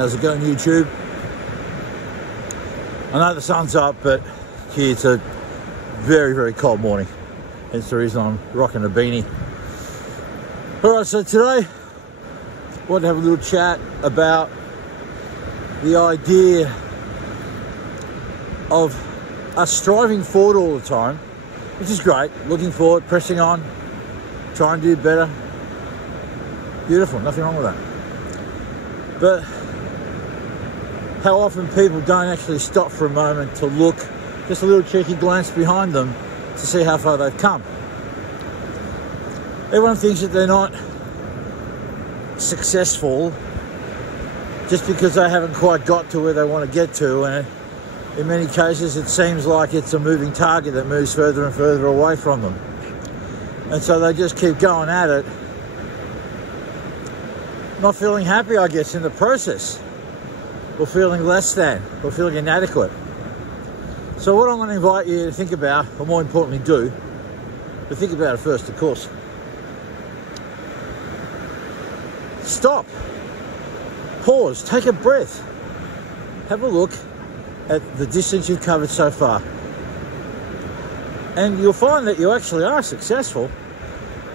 How's it going, YouTube? I know the sun's up, but gee, it's a very, very cold morning. Hence the reason I'm rocking a beanie. Alright, so today I want to have a little chat about the idea of us striving forward all the time, which is great. Looking forward, pressing on, trying to do better. Beautiful, nothing wrong with that. But how often people don't actually stop for a moment to look, just a little cheeky glance behind them to see how far they've come. Everyone thinks that they're not successful just because they haven't quite got to where they want to get to, and in many cases it seems like it's a moving target that moves further and further away from them. And so they just keep going at it, not feeling happy, I guess, in the process, or feeling less than, or feeling inadequate. So what I'm going to invite you to think about, or more importantly do, but think about it first, of course. Stop. Pause. Take a breath. Have a look at the distance you've covered so far. And you'll find that you actually are successful.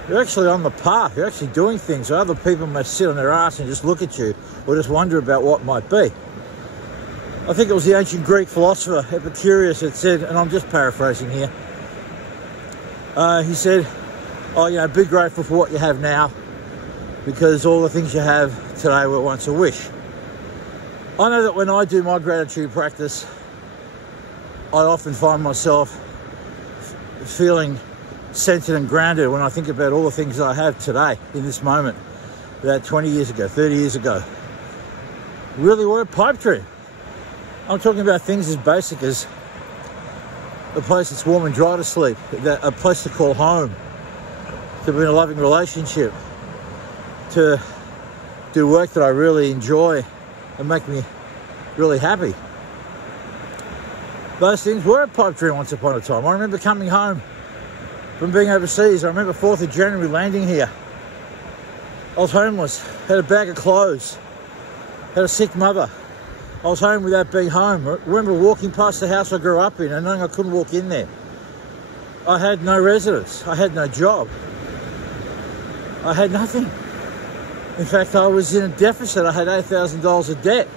You're actually on the path. You're actually doing things. So other people may sit on their ass and just look at you, or just wonder about what might be. I think it was the ancient Greek philosopher Epicurus that said, and I'm just paraphrasing here, he said, oh, you know, be grateful for what you have now, because all the things you have today were once a wish. I know that when I do my gratitude practice, I often find myself feeling centered and grounded when I think about all the things I have today, in this moment, that 20 years ago, 30 years ago, really were a pipe dream. I'm talking about things as basic as a place that's warm and dry to sleep, a place to call home, to be in a loving relationship, to do work that I really enjoy and make me really happy. Those things were a pipe dream once upon a time. I remember coming home from being overseas. I remember 4th of January landing here. I was homeless, had a bag of clothes, had a sick mother. I was home without being home. I remember walking past the house I grew up in and knowing I couldn't walk in there. I had no residence. I had no job. I had nothing. In fact, I was in a deficit. I had $8,000 of debt.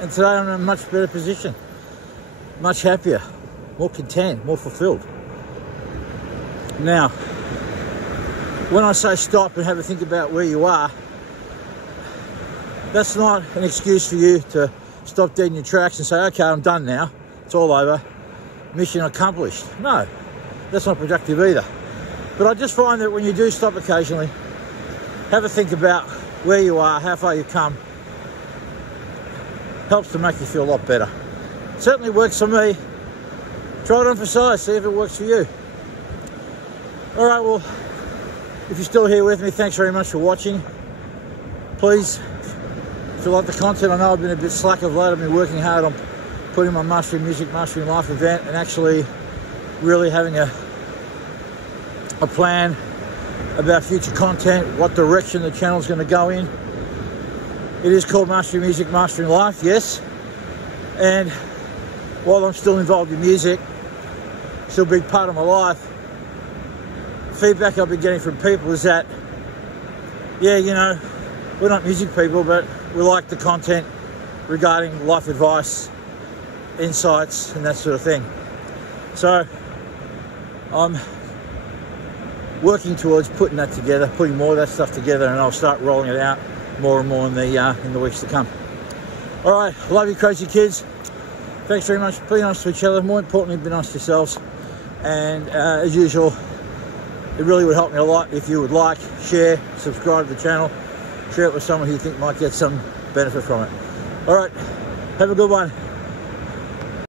And today I'm in a much better position. Much happier, more content, more fulfilled. Now, when I say stop and have a think about where you are, that's not an excuse for you to stop dead in your tracks and say, okay, I'm done now. It's all over. Mission accomplished. No, that's not productive either. But I just find that when you do stop occasionally, have a think about where you are, how far you've come. Helps to make you feel a lot better. It certainly works for me. Try it on for size, see if it works for you. All right, well, if you're still here with me, thanks very much for watching. Please, if you like the content, I know I've been a bit slack of late. I've been working hard on putting my Mastering Music, Mastering Life event and actually really having a plan about future content, what direction the channel's going to go in. It is called Mastering Music, Mastering Life, yes. And while I'm still involved in music, still a big part of my life, feedback I've been getting from people is that, yeah, you know, we're not music people, but we like the content regarding life advice, insights, and that sort of thing. So I'm working towards putting that together, putting more of that stuff together, and I'll start rolling it out more and more in the weeks to come. All right, love you crazy kids. Thanks very much. Be nice to each other. More importantly, be nice to yourselves. And as usual, it really would help me a lot if you would like, share, subscribe to the channel, share it with someone who you think might get some benefit from it. All right, have a good one.